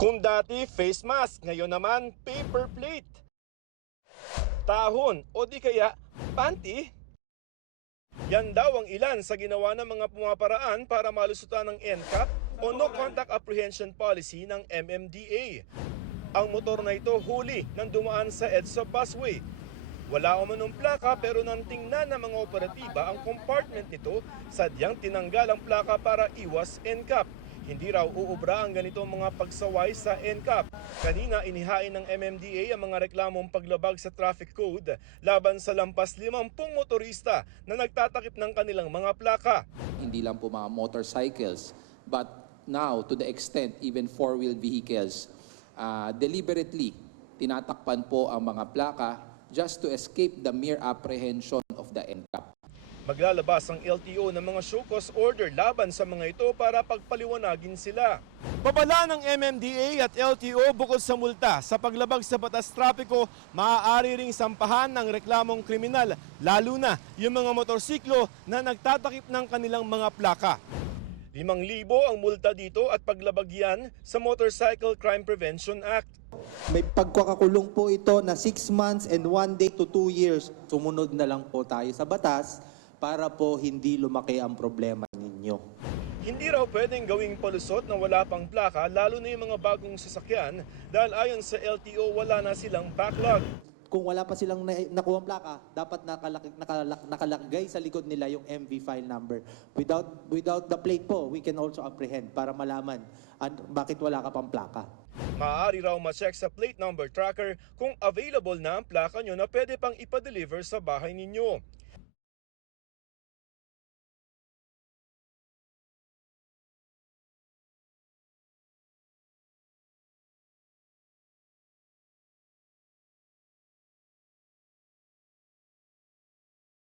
Kung dati face mask, ngayon naman paper plate, tahon o di kaya panty. Yan daw ang ilan sa ginawa ng mga pumaparaan para malusutan ng NCAP o No Contact Apprehension Policy ng MMDA. Ang motor na ito huli nang dumaan sa EDSA busway. Wala umanong plaka pero nang tingnan ng mga operatiba ang compartment nito, sadyang tinanggal ang plaka para iwas NCAP. Hindi raw uubra ang ganitong mga pagsaway sa NCAP. Kanina inihain ng MMDA ang mga reklamong paglabag sa traffic code laban sa lampas 50 motorista na nagtatakip ng kanilang mga plaka. Hindi lang po mga motorcycles, but now to the extent even four-wheel vehicles, deliberately tinatakpan po ang mga plaka just to escape the mere apprehension of the NCAP. Maglalabas ang LTO ng mga show cause order laban sa mga ito para pagpaliwanagin sila. Babala ng MMDA at LTO bukod sa multa sa paglabag sa batas trapiko, maaari ring sampahan ng reklamong kriminal, lalo na yung mga motorsiklo na nagtatakip ng kanilang mga plaka. 5,000 ang multa dito at paglabag yan sa Motorcycle Crime Prevention Act. May pagkakakulong po ito na 6 months and 1 day to 2 years. Sumunod na lang po tayo sa batas para po hindi lumaki ang problema ninyo. Hindi raw pwedeng gawing palusot na wala pang plaka lalo na yung mga bagong sasakyan dahil ayon sa LTO wala na silang backlog. Kung wala pa silang nakuha plaka, dapat nakalagay sa likod nila yung MV file number. Without the plate po, we can also apprehend para malaman bakit wala ka pang plaka. Maaari raw ma-check sa plate number tracker kung available na ang plaka nyo na pwede pang ipa-deliver sa bahay ninyo.